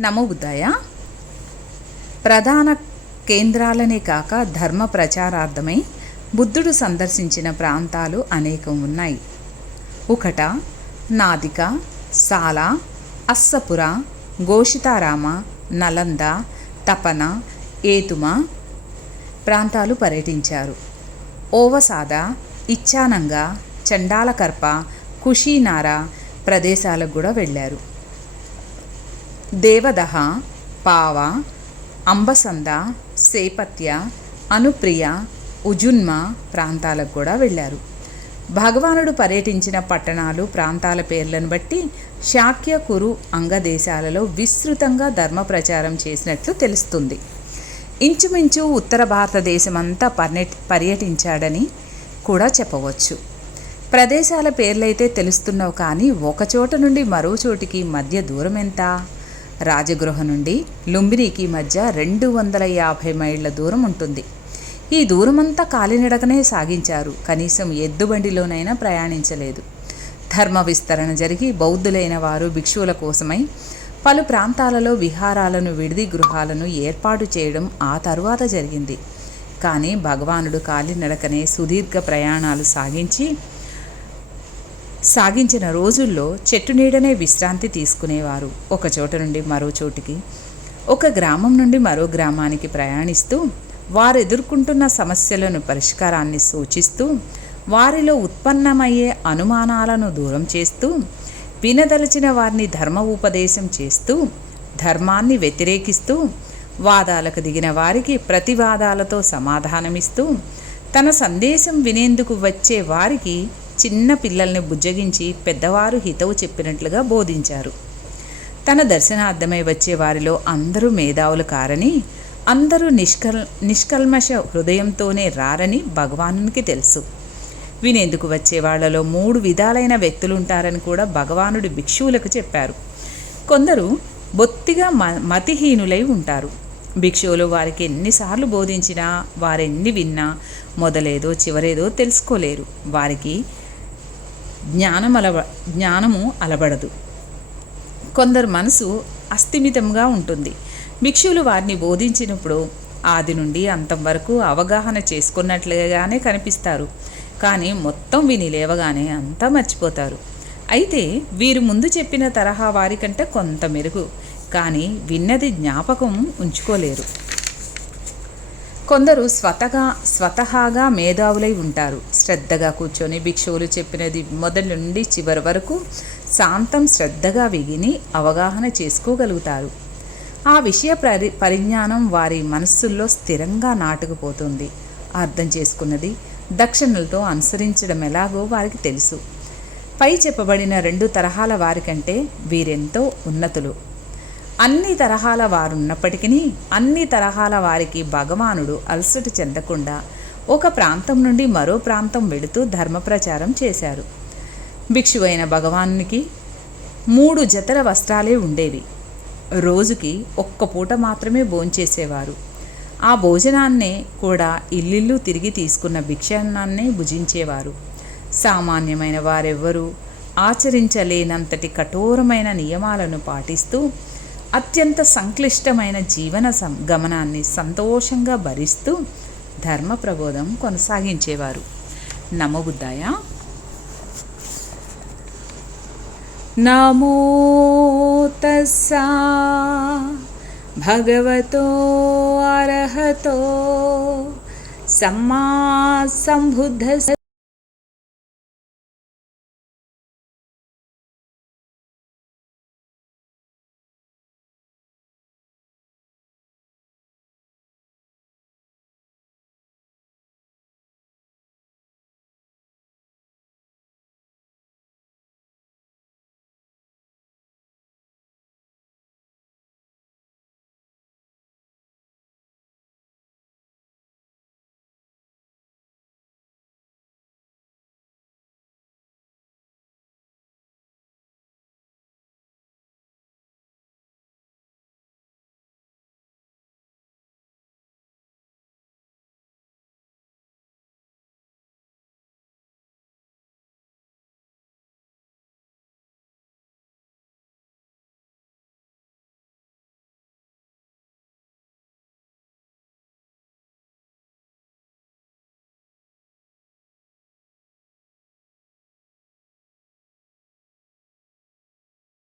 నమో బుద్ధాయ. ప్రధాన కేంద్రాలనే కాక ధర్మ ప్రచారార్థమై బుద్ధుడు సందర్శించిన ప్రాంతాలు అనేకం ఉన్నాయి. ఒకట నాదిక సాల అస్సపుర గోషితారామ నలంద తపన ఏతుమ ప్రాంతాలు పర్యటించారు. ఓవసాద ఇచ్చానంగ చండాలకర్ప కుషీనార ప్రదేశాలకు కూడా వెళ్ళారు. దేవదహ పావ అంబసంద సేపత్య అనుప్రియ ఉజున్మ ప్రాంతాలకు కూడా వెళ్ళారు. భగవానుడు పర్యటించిన పట్టణాలు ప్రాంతాల పేర్లను బట్టి శాక్య కురు అంగదేశాలలో విస్తృతంగా ధర్మ ప్రచారం చేసినట్లు తెలుస్తుంది. ఇంచుమించు ఉత్తర భారతదేశమంతా పర్యట పర్యటించాడని కూడా చెప్పవచ్చు. ప్రదేశాల పేర్లైతే తెలుస్తున్నావు కానీ ఒక చోట నుండి మరో చోటికి మధ్య దూరం ఎంత? రాజగృహ నుండి లుంబినికి మధ్య రెండు వందల యాభై మైళ్ళ దూరం ఉంటుంది. ఈ దూరమంతా కాలినడకనే సాగించారు. కనీసం ఎద్దుబండిలోనైనా ప్రయాణించలేదు. ధర్మ విస్తరణ జరిగి బౌద్ధులైన వారు భిక్షువుల కోసమై పలు ప్రాంతాలలో విహారాలను విడిది గృహాలను ఏర్పాటు చేయడం ఆ తరువాత జరిగింది. కానీ భగవానుడు కాలినడకనే సుదీర్ఘ ప్రయాణాలు సాగించి సాగించిన రోజుల్లో చెట్టు నీడనే విశ్రాంతి తీసుకునేవారు. ఒక చోట నుండి మరో చోటికి ఒక గ్రామం నుండి మరో గ్రామానికి ప్రయాణిస్తూ వారు ఎదుర్కొంటున్న సమస్యలను పరిష్కారాన్ని సూచిస్తూ వారిలో ఉత్పన్నమయ్యే అనుమానాలను దూరం చేస్తూ వినదలచిన వారిని ధర్మ ఉపదేశం చేస్తూ ధర్మాన్ని వ్యతిరేకిస్తూ వాదాలకు దిగిన వారికి ప్రతివాదాలతో సమాధానమిస్తూ తన సందేశం వినేందుకు వచ్చే వారికి చిన్న పిల్లల్ని బుజ్జగించి పెద్దవారు హితవు చెప్పినట్లుగా బోధించారు. తన దర్శనార్థమై వచ్చే వారిలో అందరూ మేధావులు కారని అందరూ నిష్కల్ నిష్కల్మష హృదయంతోనే రారని భగవానునికి తెలుసు. వినేందుకు వచ్చే వాళ్ళలో మూడు విధాలైన వ్యక్తులు ఉంటారని కూడా భగవానుడి భిక్షువులకు చెప్పారు. కొందరు బొత్తిగా మ మతిహీనులై ఉంటారు. భిక్షువులు వారికి ఎన్నిసార్లు బోధించినా వారెన్ని విన్నా మొదలేదో చివరేదో తెలుసుకోలేరు. వారికి జ్ఞానం అలవ జ్ఞానము అలబడదు. కొందరు మనసు అస్థిమితంగా ఉంటుంది. భిక్షువులు వారిని బోధించినప్పుడు ఆది నుండి అంతం వరకు అవగాహన చేసుకున్నట్లుగానే కనిపిస్తారు. కానీ మొత్తం విని లేవగానే అంతా మర్చిపోతారు. అయితే వీరు ముందు చెప్పిన తరహా వారికంటే కొంత మెరుగు. కానీ విన్నది జ్ఞాపకం ఉంచుకోలేరు. కొందరు స్వతగా స్వతహాగా మేధావులై ఉంటారు. శ్రద్ధగా కూర్చొని భిక్షువులు చెప్పినది మొదటి నుండి చివరి వరకు శాంతం శ్రద్ధగా విగిని అవగాహన చేసుకోగలుగుతారు. ఆ విషయ పరి పరిజ్ఞానం వారి మనస్సుల్లో స్థిరంగా నాటుకుపోతుంది. అర్థం చేసుకున్నది దక్షిణలతో అనుసరించడం ఎలాగో వారికి తెలుసు. పై చెప్పబడిన రెండు తరహాల వారికంటే వీరెంతో ఉన్నతులు. అన్ని తరహాల వారున్నప్పటికీ అన్ని తరహాల వారికి భగవానుడు అలసట చెందకుండా ఒక ప్రాంతం నుండి మరో ప్రాంతం వెళుతూ ధర్మ ప్రచారం చేశారు. భిక్షువైన భగవానునికి మూడు జతల వస్త్రాలే ఉండేవి. రోజుకి ఒక్క పూట మాత్రమే భోంచేసేవారు. ఆ భోజనాన్నే కూడా ఇల్లిల్లు తిరిగి తీసుకున్న భిక్షాన్నాన్నే భుజించేవారు. సామాన్యమైన వారెవ్వరూ ఆచరించలేనంతటి కఠోరమైన నియమాలను పాటిస్తూ అత్యంత సంక్లిష్టమైన జీవన సం గమనాన్ని సంతోషంగా భరిస్తూ ధర్మ ప్రబోధం కొనసాగించేవారు. నమోబుద్దాయ నమో తస్సా. భగవతో అర్హతో. సమ్మా సంబుద్ధ